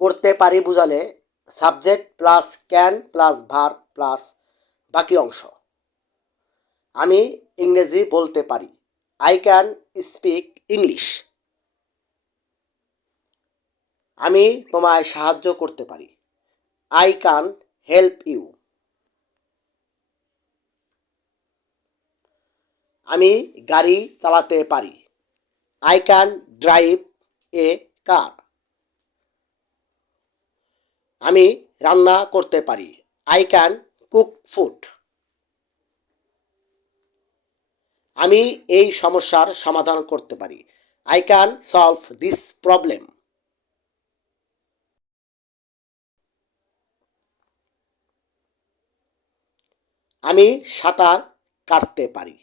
করতে পারি বুঝালে subject plus can plus verb plus বাকি অংশ। আমি ইংরেজি বলতে পারি, আই ক্যান স্পিক ইংলিশ। আমি তোমায় সাহায্য করতে পারি, আই ক্যান হেল্প ইউ। আমি গাড়ি চালাতে পারি, আই ক্যান ড্রাইভ এ কার। আমি রান্না করতে পারি, আই ক্যান কুক ফুড। আমি এই সমস্যার সমাধান করতে পারি, I can solve this problem. আমি সাঁতার কাটতে পারি,